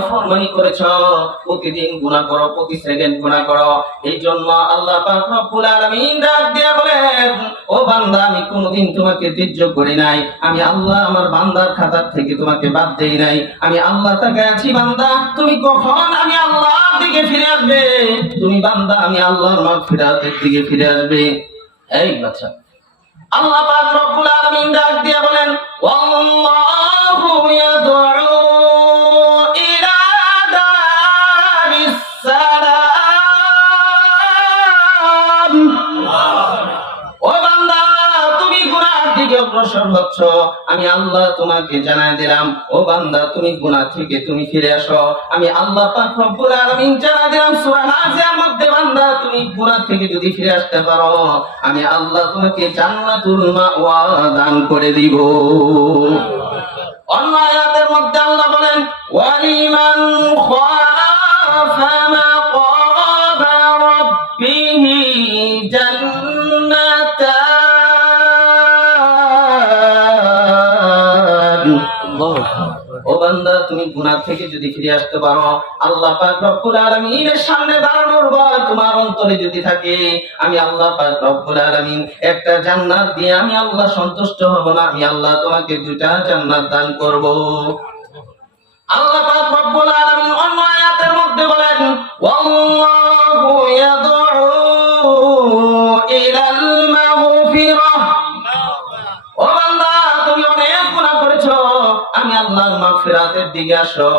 নাফরমানি করেছো, প্রতিদিন গুনাহ করো, প্রতি সেকেন্ড গুনাহ করো। এই জন্য আল্লাহ পাক রব্বুল আলামিন ডাক দিয়ে বলেন, ও বান্দা, আমি কোনোদিন তোমাকে ত্যায্য করি নাই। আমি আল্লাহ আমার বান্দার খাতার থেকে তোমাকে বাদ দেই নাই। আমি আল্লাহ তাকায় আছি, বান্দা তুমি কখন আমি আল্লাহর দিকে ফিরে আসবে? তুমি বান্দা আমি আল্লাহর মাগফিরাতের দিকে ফিরে আসবে। এই বাচ্চা, আল্লাহ পাক রব্বুল আলামিন ডাক দিয়ে বলেন, ওয়াল্লাহু ইয়াদউ ইলা দারিস সালাম। ও বান্দা, তুমি গুনাহ থেকে অগ্রসর হচ্ছ, আমি আল্লাহ তোমাকে জানাই দিলাম, ও বান্দা তুমি গুনাহ থেকে তুমি ফিরে আসো। আমি আল্লাহ পাক রব্বুল আলামিন জানাই দিলাম সূরা নাজিয়ার মধ্যে, বান্দা তুমি গুনাহ থেকে যদি ফিরে আসতে পারো, আমি আল্লাহ তোমাকে জান্নাতুল মাওয়া দান করে দিব। অন্য আয়াতের মধ্যে আল্লাহ বলেন, ওয়ালিমান খাফা মাকামা রাব্বিহি জান্নাতান। ও বান্দা, তুমি গুনাহ থেকে যদি ফিরে আসতে পারো, আল্লাহ পাক রব্বুল আলামিনের সামনে দাঁড়ানোর ভয় তোমার অন্তরে যদি থাকে, আমি আল্লাহ পাক রব্বুল আলামিন একটা জান্নাত দিয়ে আমি আল্লাহ সন্তুষ্ট হব না, আমি আল্লাহ তোমাকে দুটা জান্নাত দান করব। আল্লাহ পাক রব্বুল আলামিন অন্য আয়াতের মধ্যে বলেন, ওয়াল্লাহু ইয়াদউ ইলাল মাগফিরাহ। ও বান্দা, তুমি অনেক গুনাহ করেছো, আমি আল্লাহর মাগফিরাতের দিকে আসো।